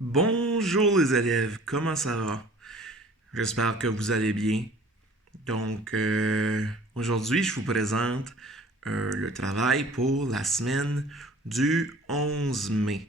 Bonjour les élèves, comment ça va? J'espère que vous allez bien. Aujourd'hui, je vous présente le travail pour la semaine du 11 mai.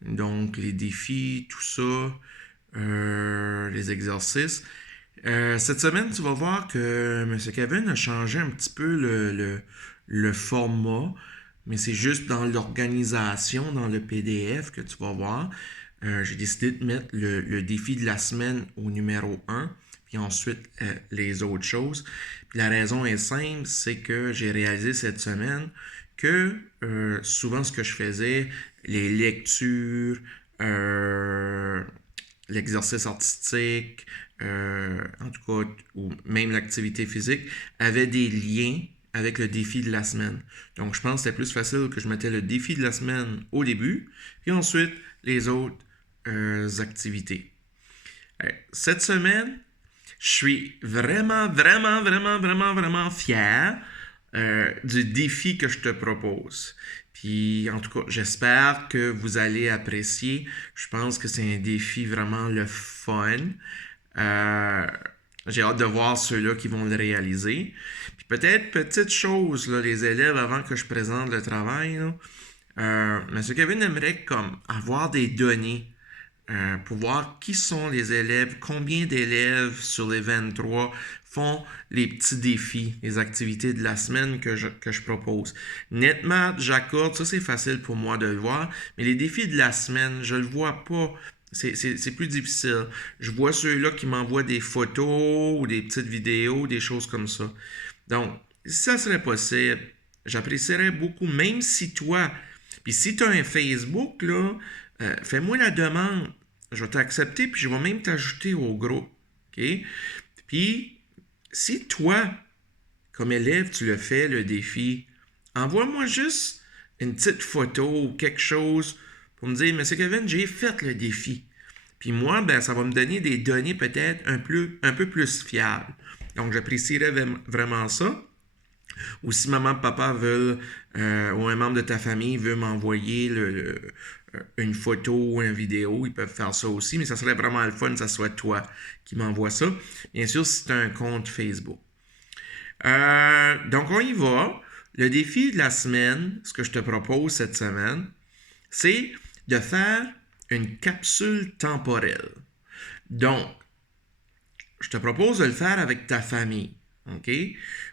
Donc, les défis, tout ça, les exercices. Cette semaine, tu vas voir que M. Kevin a changé un petit peu le format, mais c'est juste dans l'organisation, dans le PDF que tu vas voir. J'ai décidé de mettre le défi de la semaine au numéro un, puis ensuite les autres choses. Puis la raison est simple, c'est que j'ai réalisé cette semaine que souvent ce que je faisais, les lectures, euh, l'exercice artistique, en tout cas, ou même l'activité physique, avait des liens avec le défi de la semaine. Donc, je pense que c'était plus facile que je mettais le défi de la semaine au début, puis ensuite les autres activités. Cette semaine, je suis vraiment fier du défi que je te propose. Puis, en tout cas, j'espère que vous allez apprécier. Je pense que c'est un défi vraiment le fun. Euh, j'ai hâte de voir ceux-là qui vont le réaliser. Puis peut-être, petite chose, là, les élèves, avant que je présente le travail, là, M. Kevin aimerait comme avoir des données pour voir qui sont les élèves, combien d'élèves sur les 23 font les petits défis, les activités de la semaine que je propose. NetMath, j'accorde, ça c'est facile pour moi de le voir, mais les défis de la semaine, je le vois pas. C'est plus difficile. Je vois ceux-là qui m'envoient des photos ou des petites vidéos, des choses comme ça. Donc, si ça serait possible, j'apprécierais beaucoup, même si toi, puis si tu as un Facebook, là, fais-moi la demande. Je vais t'accepter, puis je vais même t'ajouter au groupe. OK? Puis, si toi, comme élève, tu le fais, le défi, envoie-moi juste une petite photo ou quelque chose pour me dire, Monsieur Kevin, j'ai fait le défi. Puis moi, ben, ça va me donner des données peut-être un peu plus fiables. Donc, j'apprécierais vraiment ça. Ou si maman et papa veulent, ou un membre de ta famille veut m'envoyer une photo ou une vidéo, ils peuvent faire ça aussi, mais ça serait vraiment le fun que ça soit toi qui m'envoie ça. Bien sûr, si tu as un compte Facebook. Donc, on y va. Le défi de la semaine, ce que je te propose cette semaine, c'est de faire une capsule temporelle. Donc, je te propose de le faire avec ta famille. OK?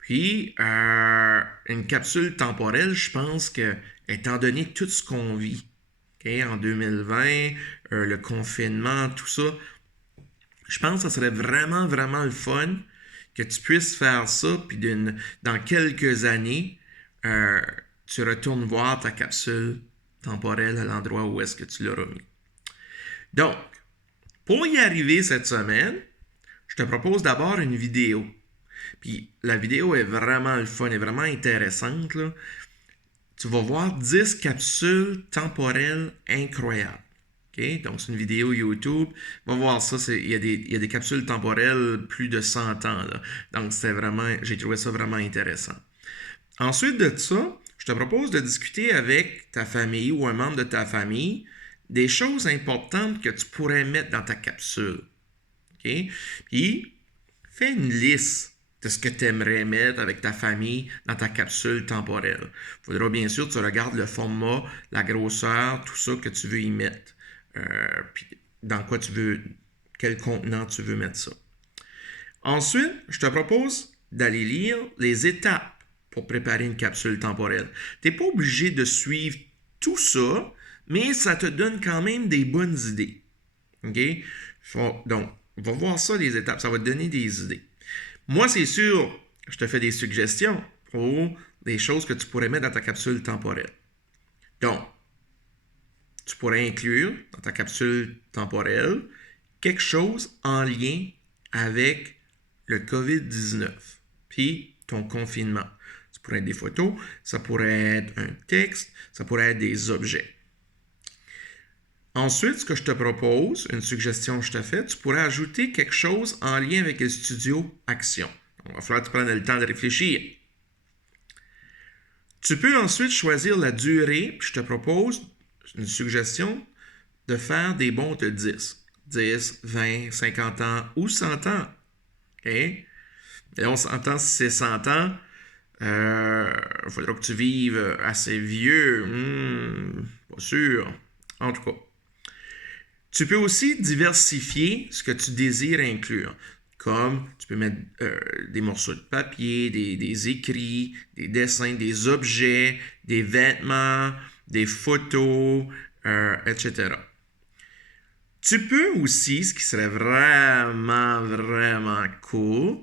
Puis, une capsule temporelle, je pense que, étant donné tout ce qu'on vit, OK, en 2020, le confinement, tout ça, je pense que ça serait vraiment le fun que tu puisses faire ça, puis dans quelques années, euh, tu retournes voir ta capsule temporelle à l'endroit où est-ce que tu l'auras mis. Donc, pour y arriver cette semaine, je te propose d'abord une vidéo. Puis la vidéo est vraiment le fun, est vraiment intéressante, là. Tu vas voir 10 capsules temporelles incroyables. OK? Donc, c'est une vidéo YouTube. Va voir ça. Il y a des capsules temporelles plus de 100 ans, là. Donc, j'ai trouvé ça vraiment intéressant. Ensuite de ça, je te propose de discuter avec ta famille ou un membre de ta famille des choses importantes que tu pourrais mettre dans ta capsule. OK? Puis, fais une liste de ce que tu aimerais mettre avec ta famille dans ta capsule temporelle. Il faudra bien sûr que tu regardes le format, la grosseur, tout ça que tu veux y mettre. Puis dans quoi tu veux, quel contenant tu veux mettre ça. Ensuite, je te propose d'aller lire les étapes pour préparer une capsule temporelle. Tu n'es pas obligé de suivre tout ça, mais ça te donne quand même des bonnes idées. OK? Donc, va voir ça, les étapes. Ça va te donner des idées. Moi, c'est sûr, je te fais des suggestions pour des choses que tu pourrais mettre dans ta capsule temporelle. Donc, tu pourrais inclure dans ta capsule temporelle quelque chose en lien avec le COVID-19, puis ton confinement. Ça pourrait être des photos, ça pourrait être un texte, ça pourrait être des objets. Ensuite, ce que je te propose, une suggestion que je te fais, tu pourrais ajouter quelque chose en lien avec le studio Action. Il va falloir que tu prennes le temps de réfléchir. Tu peux ensuite choisir la durée, puis je te propose une suggestion de faire des bons de 10. 10, 20, 50 ans ou 100 ans. OK? Et on s'entend si c'est 100 ans, il faudra que tu vives assez vieux. Pas sûr. En tout cas. Tu peux aussi diversifier ce que tu désires inclure. Comme tu peux mettre des morceaux de papier, des écrits, des dessins, des objets, des vêtements, des photos, etc. Tu peux aussi, ce qui serait vraiment cool,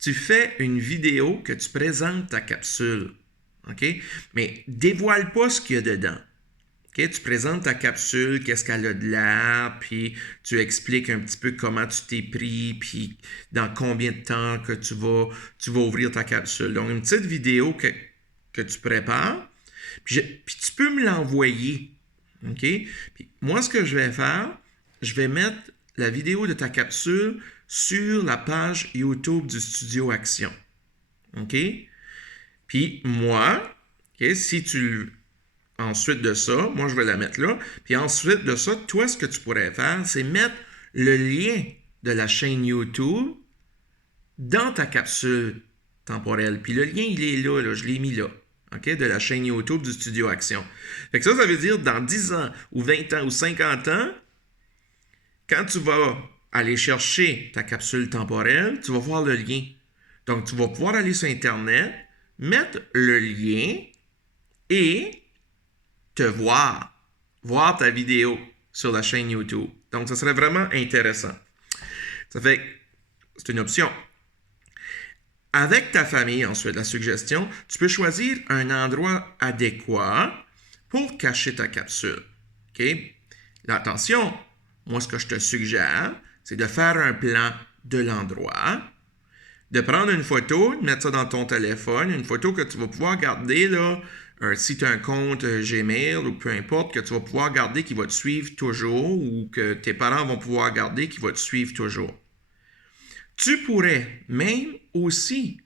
tu fais une vidéo que tu présentes ta capsule. OK? Mais dévoile pas ce qu'il y a dedans. Okay? Tu présentes ta capsule, qu'est-ce qu'elle a de l'air, puis tu expliques un petit peu comment tu t'es pris, puis dans combien de temps que tu vas ouvrir ta capsule. Donc, une petite vidéo que tu prépares, puis tu peux me l'envoyer. OK? Puis moi, ce que je vais faire, je vais mettre la vidéo de ta capsule sur la page YouTube du Studio Action. OK? Puis moi, okay, si tu... Ensuite de ça, moi je vais la mettre là. Puis ensuite de ça, toi, ce que tu pourrais faire, c'est mettre le lien de la chaîne YouTube dans ta capsule temporelle. Puis le lien, il est là, je l'ai mis là. OK? De la chaîne YouTube du Studio Action. Fait que ça veut dire dans 10 ans, ou 20 ans, ou 50 ans, quand tu vas aller chercher ta capsule temporelle, tu vas voir le lien. Donc, tu vas pouvoir aller sur Internet, mettre le lien et te voir ta vidéo sur la chaîne YouTube. Donc, ça serait vraiment intéressant. Ça fait, c'est une option. Avec ta famille, ensuite, la suggestion, tu peux choisir un endroit adéquat pour cacher ta capsule. OK? Là, attention, moi, ce que je te suggère, c'est de faire un plan de l'endroit, de prendre une photo, de mettre ça dans ton téléphone, une photo que tu vas pouvoir garder là, si tu as un compte Gmail ou peu importe, que tu vas pouvoir garder qui va te suivre toujours ou que tes parents vont pouvoir garder qui va te suivre toujours. Tu pourrais même aussi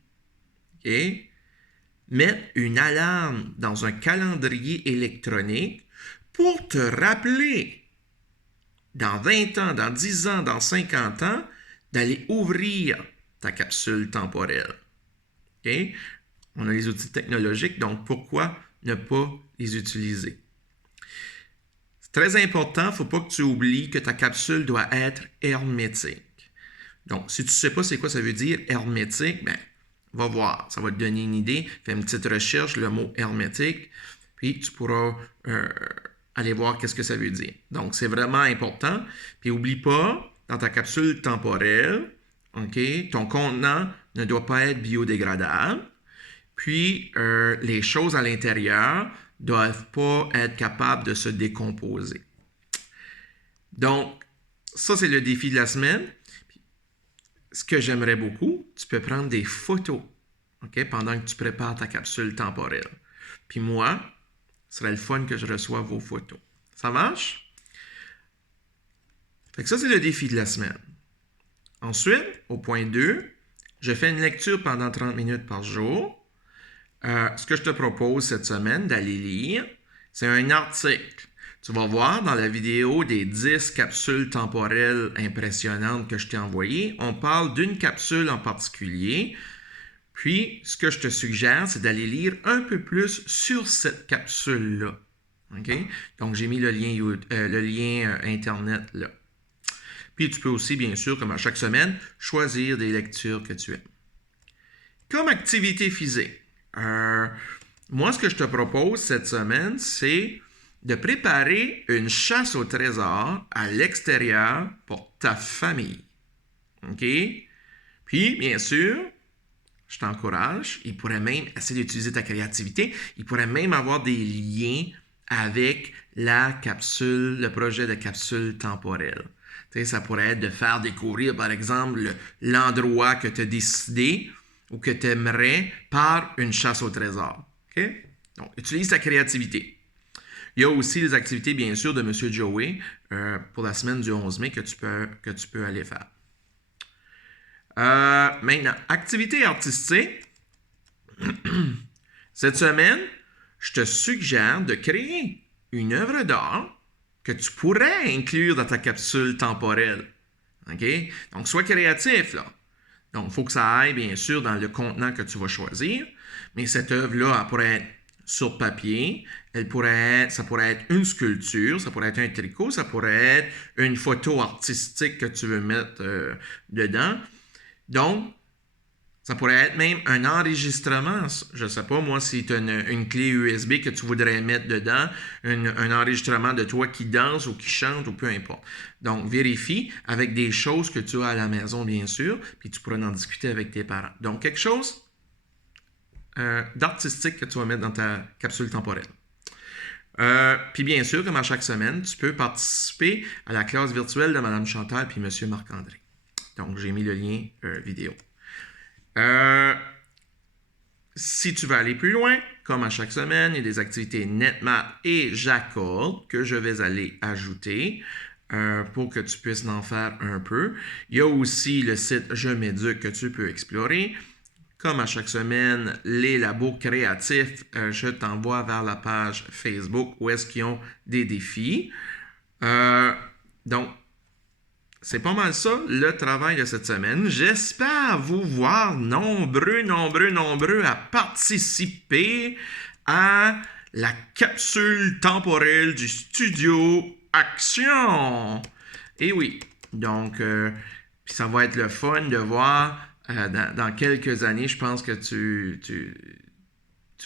mettre une alarme dans un calendrier électronique pour te rappeler dans 20 ans, dans 10 ans, dans 50 ans, d'aller ouvrir ta capsule temporelle. OK? On a les outils technologiques, donc pourquoi ne pas les utiliser? C'est très important, il ne faut pas que tu oublies que ta capsule doit être hermétique. Donc, si tu ne sais pas c'est quoi ça veut dire hermétique, ben, va voir, ça va te donner une idée. Fais une petite recherche, le mot hermétique, puis tu pourras aller voir qu'est-ce que ça veut dire. Donc, c'est vraiment important. Puis, n'oublie pas, dans ta capsule temporelle, okay, ton contenant ne doit pas être biodégradable. Puis, les choses à l'intérieur ne doivent pas être capables de se décomposer. Donc, ça, c'est le défi de la semaine. Puis, ce que j'aimerais beaucoup, tu peux prendre des photos pendant que tu prépares ta capsule temporelle. Puis moi, ce serait le fun que je reçoive vos photos. Ça marche? Fait que ça, c'est le défi de la semaine. Ensuite, au point 2, je fais une lecture pendant 30 minutes par jour. Ce que je te propose cette semaine d'aller lire, c'est un article. Tu vas voir dans la vidéo des 10 capsules temporelles impressionnantes que je t'ai envoyées. On parle d'une capsule en particulier. Puis, ce que je te suggère, c'est d'aller lire un peu plus sur cette capsule-là. Okay? Donc, j'ai mis le lien Internet là. Puis, tu peux aussi, bien sûr, comme à chaque semaine, choisir des lectures que tu aimes. Comme activité physique, moi, ce que je te propose cette semaine, c'est de préparer une chasse au trésor à l'extérieur pour ta famille. OK? Puis, bien sûr, je t'encourage, il pourrait même essayer d'utiliser ta créativité, il pourrait même avoir des liens avec la capsule, le projet de capsule temporelle. Tu sais, ça pourrait être de faire découvrir, par exemple, l'endroit que tu as décidé ou que tu aimerais par une chasse au trésor. Okay? Donc, utilise ta créativité. Il y a aussi les activités, bien sûr, de M. Joey pour la semaine du 11 mai que tu peux aller faire. Maintenant, activité artistique. Cette semaine, je te suggère de créer une œuvre d'art que tu pourrais inclure dans ta capsule temporelle. OK? Donc, sois créatif, là. Donc, il faut que ça aille, bien sûr, dans le contenant que tu vas choisir. Mais cette œuvre-là, elle pourrait être sur papier, ça pourrait être une sculpture, ça pourrait être un tricot, ça pourrait être une photo artistique que tu veux mettre dedans. Donc, ça pourrait être même un enregistrement. Je ne sais pas, moi, si tu as une clé USB que tu voudrais mettre dedans, un enregistrement de toi qui danse ou qui chante ou peu importe. Donc, vérifie avec des choses que tu as à la maison, bien sûr, puis tu pourras en discuter avec tes parents. Donc, quelque chose d'artistique que tu vas mettre dans ta capsule temporelle. Puis bien sûr, comme à chaque semaine, tu peux participer à la classe virtuelle de Mme Chantal puis M. Marc-André. Donc, j'ai mis le lien vidéo. Si tu veux aller plus loin, comme à chaque semaine, il y a des activités NetMath et Jackal que je vais aller ajouter pour que tu puisses en faire un peu. Il y a aussi le site Je m'éduque que tu peux explorer. Comme à chaque semaine, les labos créatifs, je t'envoie vers la page Facebook où est-ce qu'ils ont des défis. Donc, c'est pas mal ça, le travail de cette semaine. J'espère vous voir nombreux à participer à la capsule temporelle du studio Action. Et oui, donc, puis ça va être le fun de voir dans quelques années, je pense que tu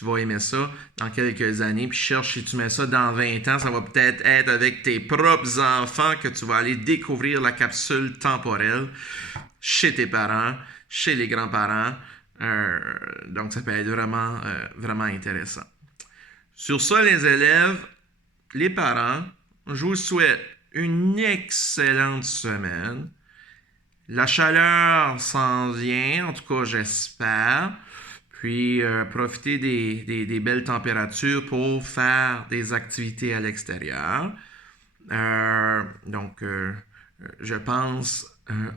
vas aimer ça dans quelques années. Puis cherche, si tu mets ça dans 20 ans, ça va peut-être être avec tes propres enfants que tu vas aller découvrir la capsule temporelle chez tes parents, chez les grands-parents. Donc, ça peut être vraiment intéressant. Sur ça, les élèves, les parents, je vous souhaite une excellente semaine. La chaleur s'en vient, en tout cas, j'espère. Puis, profitez des belles températures pour faire des activités à l'extérieur. Donc, je pense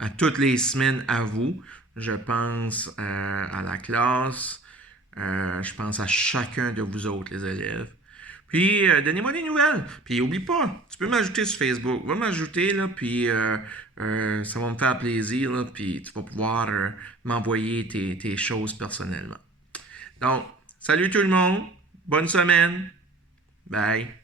à toutes les semaines à vous. Je pense à la classe. Je pense à chacun de vous autres, les élèves. Puis, donnez-moi des nouvelles. Puis, oublie pas, tu peux m'ajouter sur Facebook. Va m'ajouter, là, puis ça va me faire plaisir, là, puis tu vas pouvoir m'envoyer tes choses personnellement. Donc, salut tout le monde. Bonne semaine. Bye.